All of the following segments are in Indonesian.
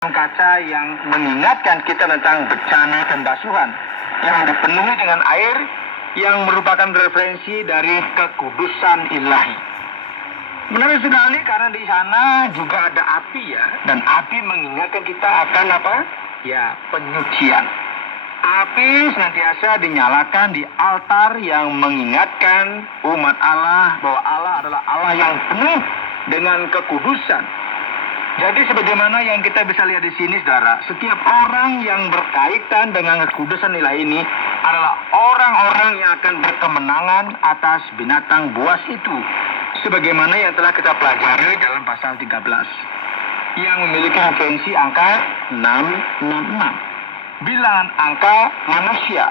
kaca yang mengingatkan kita tentang bencana dan basuhan yang dipenuhi dengan air yang merupakan referensi dari kekudusan ilahi. Menarik sekali karena di sana juga ada api ya, dan api mengingatkan kita akan apa? Ya, penyucian. Api senantiasa dinyalakan di altar yang mengingatkan umat Allah bahwa Allah adalah Allah yang penuh dengan kekudusan. Jadi sebagaimana yang kita bisa lihat di sini, saudara, setiap orang yang berkaitan dengan kekudusan ilahi ini adalah orang-orang yang akan berkemenangan atas binatang buas itu. Sebagaimana yang telah kita pelajari dalam pasal 13 yang memiliki referensi angka 666. Bilangan angka manusia,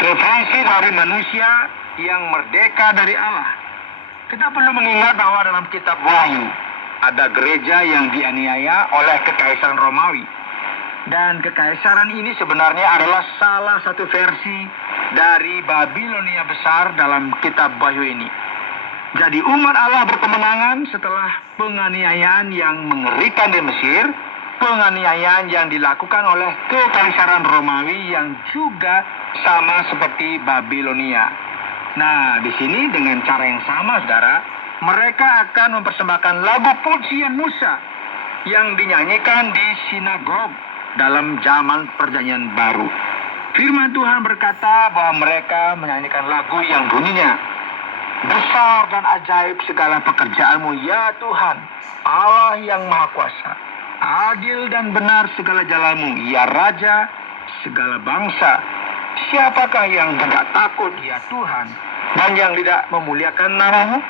referensi dari manusia yang merdeka dari Allah. Kita perlu mengingat bahwa dalam kitab Wahyu ada gereja yang dianiaya oleh Kekaisaran Romawi. Dan kekaisaran ini sebenarnya adalah salah satu versi dari Babilonia besar dalam kitab Wahyu ini. Jadi umat Allah berkemenangan setelah penganiayaan yang mengerikan di Mesir, penganiayaan yang dilakukan oleh Kekaisaran Romawi yang juga sama seperti Babilonia. Nah, di sini dengan cara yang sama, saudara, mereka akan mempersembahkan lagu pujian Musa yang dinyanyikan di sinagog dalam zaman perjanjian baru. Firman Tuhan berkata bahwa mereka menyanyikan lagu yang bunyinya, "Besar dan ajaib segala pekerjaanmu ya Tuhan, Allah yang Maha Kuasa. Adil dan benar segala jalanmu, ya Raja segala bangsa. Siapakah yang tidak takut ya Tuhan, dan yang tidak memuliakan namamu?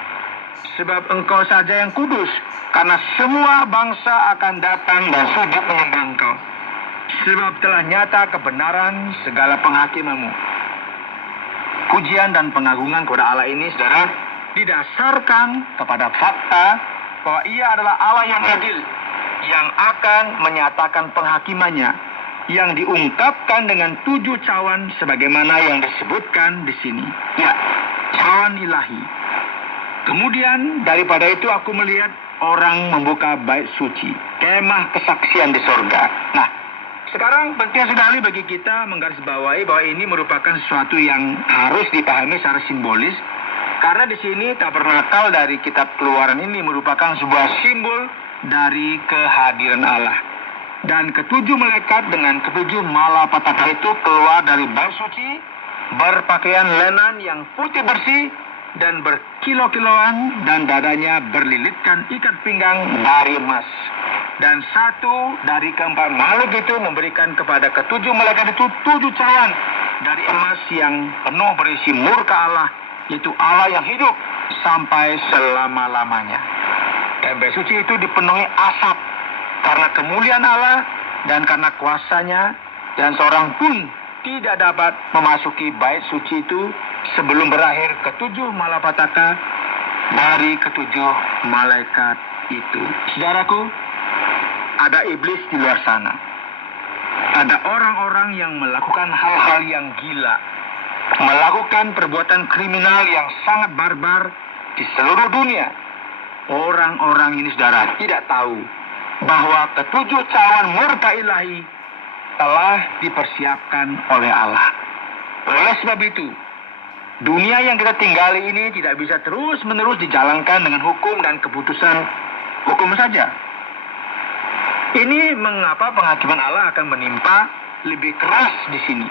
Sebab engkau saja yang kudus, karena semua bangsa akan datang dan sujud menyembah engkau. Sebab telah nyata kebenaran segala penghakimanmu." Pujian dan pengagungan kepada Allah ini, saudara, didasarkan kepada fakta bahwa ia adalah Allah yang adil, yang akan menyatakan penghakimannya, yang diungkapkan dengan 7 cawan sebagaimana yang disebutkan di sini. Ya, cawan ilahi. Kemudian daripada itu aku melihat orang membuka bait suci, kemah kesaksian di sorga. Nah, sekarang penting sekali bagi kita menggarisbawahi bahwa ini merupakan sesuatu yang harus dipahami secara simbolis, karena di sini tabernakel dari kitab Keluaran ini merupakan sebuah simbol dari kehadiran Allah. Dan ketujuh malaikat dengan ketujuh malapetaka itu keluar dari bait suci, berpakaian lenan yang putih bersih dan berkilau-kilauan, dan dadanya berlilitkan ikat pinggang dari emas. Dan satu dari keempat makhluk itu memberikan kepada ketujuh malaikat itu 7 cawan dari emas yang penuh berisi murka Allah, yaitu Allah yang hidup sampai selama-lamanya. Dan bait suci itu dipenuhi asap karena kemuliaan Allah dan karena kuasanya, dan seorang pun tidak dapat memasuki bait suci itu sebelum berakhir ketujuh malapetaka dari ketujuh malaikat itu. Saudaraku, ada iblis di luar sana. Ada orang-orang yang melakukan hal-hal yang gila, melakukan perbuatan kriminal yang sangat barbar di seluruh dunia. Orang-orang ini, saudara, tidak tahu bahwa ketujuh cawan murka ilahi telah dipersiapkan oleh Allah. Oleh sebab itu, dunia yang kita tinggali ini tidak bisa terus-menerus dijalankan dengan hukum dan keputusan hukum saja. Ini mengapa penghakiman Allah akan menimpa lebih keras di sini.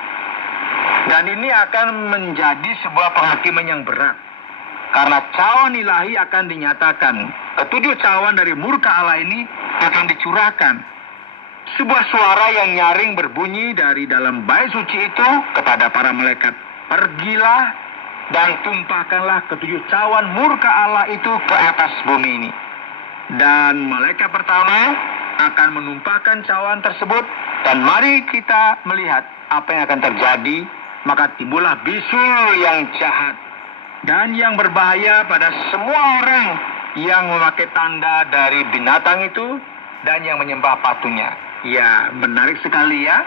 Dan ini akan menjadi sebuah penghakiman yang berat. Karena cawan ilahi akan dinyatakan. Ketujuh cawan dari murka Allah ini akan dicurahkan. Sebuah suara yang nyaring berbunyi dari dalam bait suci itu kepada para malaikat, "Pergilah dan tumpahkanlah ketujuh cawan murka Allah itu ke atas bumi ini." Dan malaikat pertama akan menumpahkan cawan tersebut, dan mari kita melihat apa yang akan terjadi. Maka timbullah bisul yang jahat dan yang berbahaya pada semua orang yang memakai tanda dari binatang itu dan yang menyembah patungnya. Ya, menarik sekali ya.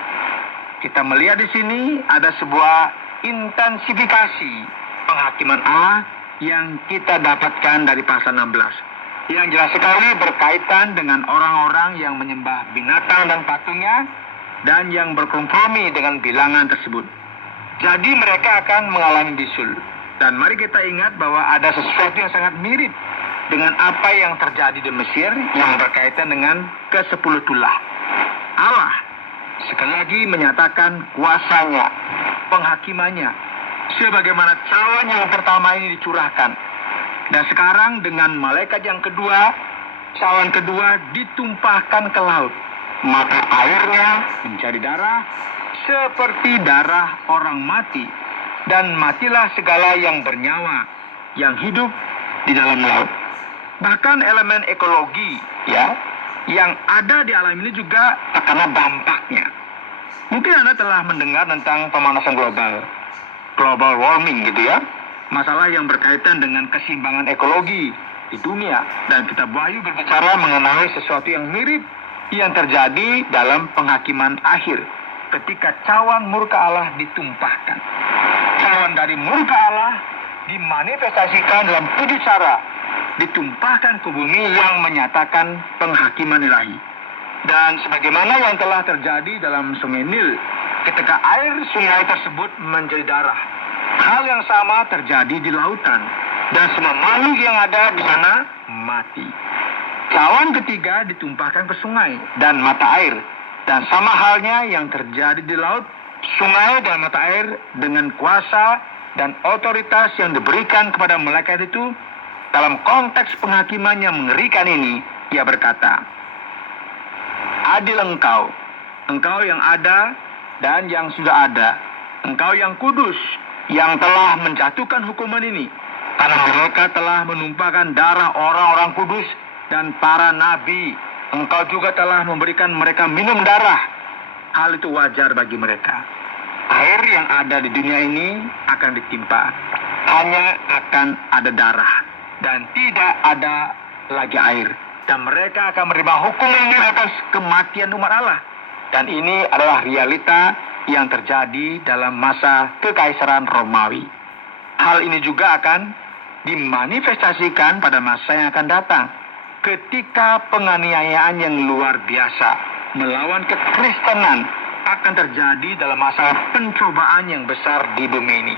Kita melihat di sini ada sebuah intensifikasi penghakiman Allah yang kita dapatkan dari pasal 16. yang jelas sekali berkaitan dengan orang-orang yang menyembah binatang dan patungnya dan yang berkompromi dengan bilangan tersebut. Jadi mereka akan mengalami bisul. Dan mari kita ingat bahwa ada sesuatu yang sangat mirip dengan apa yang terjadi di Mesir yang berkaitan dengan ke-10 tulah. Allah sekali lagi menyatakan kuasanya, penghakimannya, sebagaimana cawan yang pertama ini dicurahkan. Dan sekarang dengan malaikat yang kedua, cawan kedua ditumpahkan ke laut. Maka airnya menjadi darah seperti darah orang mati. Dan matilah segala yang bernyawa, yang hidup di dalam laut. Bahkan elemen ekologi yang ada di alam ini juga terkena dampaknya. Mungkin Anda telah mendengar tentang pemanasan global warming gitu ya. Masalah yang berkaitan dengan keseimbangan ekologi di dunia. Dan kitab Wahyu berbicara mengenai sesuatu yang mirip yang terjadi dalam penghakiman akhir. Ketika cawan murka Allah ditumpahkan. Cawan dari murka Allah dimanifestasikan dalam 7 cara. Ditumpahkan ke bumi yang menyatakan penghakiman ilahi. Dan sebagaimana yang telah terjadi dalam sungai Nil. Ketika air sungai tersebut menjadi darah. Hal yang sama terjadi di lautan. Dan semua makhluk yang ada di sana mati. Cawan ketiga ditumpahkan ke sungai dan mata air. Dan sama halnya yang terjadi di laut, sungai dan mata air dengan kuasa dan otoritas yang diberikan kepada malaikat itu. Dalam konteks penghakiman yang mengerikan ini, ia berkata, adil engkau yang ada dan yang sudah ada. Engkau yang kudus, yang telah menjatuhkan hukuman ini. Karena mereka telah menumpahkan darah orang-orang kudus dan para nabi. Engkau juga telah memberikan mereka minum darah. Hal itu wajar bagi mereka. Air yang ada di dunia ini akan ditimpa. Hanya akan ada darah. Dan tidak ada lagi air. Dan mereka akan menerima hukuman ini atas kematian umat Allah. Dan ini adalah realita yang terjadi dalam masa kekaisaran Romawi. Hal ini juga akan dimanifestasikan pada masa yang akan datang. Ketika penganiayaan yang luar biasa melawan kekristenan akan terjadi dalam masa pencobaan yang besar di bumi ini.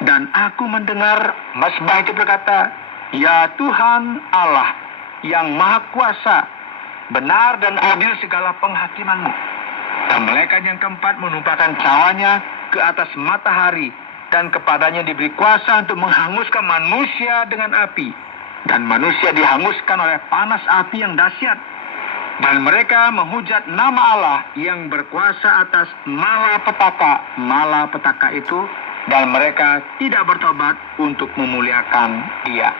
Dan aku mendengar mazmur itu berkata, ya Tuhan Allah yang maha kuasa, benar dan adil segala penghakimanmu. Dan malaikat yang keempat menumpahkan cawannya ke atas matahari. Dan kepadanya diberi kuasa untuk menghanguskan manusia dengan api. Dan manusia dihanguskan oleh panas api yang dahsyat. Dan mereka menghujat nama Allah yang berkuasa atas malapetaka. Malapetaka itu. Dan mereka tidak bertobat untuk memuliakan Dia.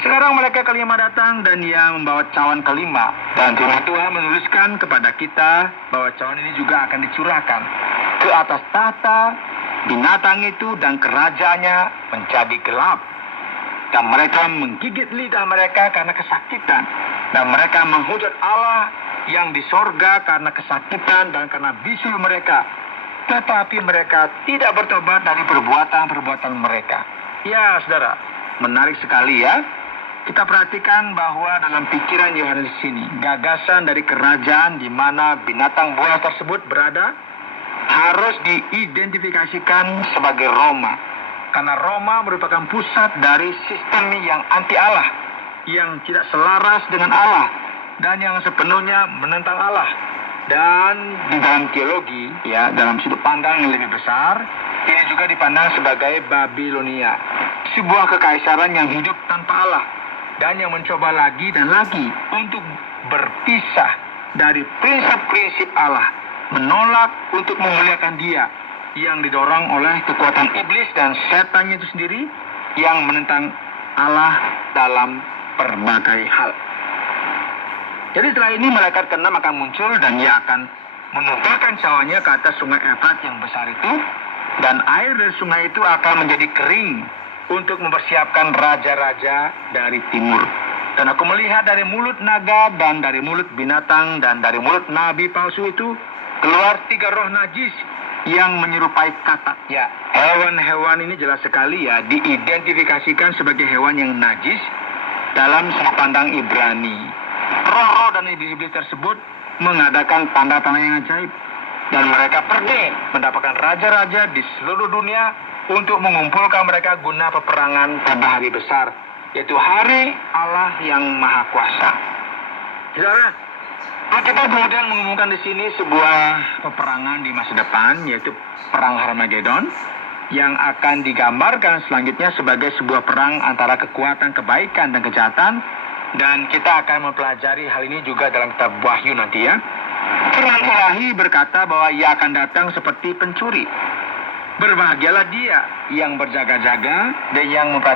Sekarang mereka kelima datang dan ia membawa cawan kelima. Dan firman Tuhan menuliskan kepada kita bahwa cawan ini juga akan dicurahkan ke atas tahta binatang itu dan kerajaannya menjadi gelap. Dan mereka menggigit lidah mereka karena kesakitan. Dan mereka menghujat Allah yang di sorga karena kesakitan dan karena bisu mereka. Tetapi mereka tidak bertobat dari perbuatan-perbuatan mereka. Ya saudara, menarik sekali ya. Kita perhatikan bahwa dalam pikiran Yohanes sini, gagasan dari kerajaan di mana binatang buas tersebut berada harus diidentifikasikan sebagai Roma. Karena Roma merupakan pusat dari sistem yang anti Allah, yang tidak selaras dengan Allah, dan yang sepenuhnya menentang Allah. Dan di dalam teologi, ya, dalam sudut pandang yang lebih besar, ini juga dipandang sebagai Babilonia, sebuah kekaisaran yang hidup tanpa Allah. Dan yang mencoba lagi dan lagi untuk berpisah dari prinsip-prinsip Allah. Menolak untuk memuliakan Dia. Yang didorong oleh kekuatan iblis dan setannya itu sendiri. Yang menentang Allah dalam berbagai hal. Jadi setelah ini malaikat ke-6 akan muncul. Dan ia akan menumpahkan cawannya ke atas sungai Efrat yang besar itu. Dan air dari sungai itu akan menjadi kering. Untuk mempersiapkan raja-raja dari timur. Dan aku melihat dari mulut naga dan dari mulut binatang dan dari mulut nabi palsu itu keluar 3 roh najis yang menyerupai katak. Ya, hewan-hewan ini jelas sekali ya diidentifikasikan sebagai hewan yang najis dalam sudut pandang Ibrani. Roh-roh dan iblis-iblis tersebut mengadakan tanda-tanda yang ajaib. Dan mereka pergi mendapatkan raja-raja di seluruh dunia untuk mengumpulkan mereka guna peperangan pada hari besar, yaitu hari Allah yang Maha Kuasa. Saudara, kita kemudian mengumumkan di sini sebuah peperangan di masa depan, yaitu Perang Harmagedon, yang akan digambarkan selanjutnya sebagai sebuah perang antara kekuatan kebaikan dan kejahatan. Dan kita akan mempelajari hal ini juga dalam kitab Wahyu nanti ya. Firman Ilahi berkata bahwa ia akan datang seperti pencuri. Berbahagialah dia yang berjaga-jaga dan yang memperhatikan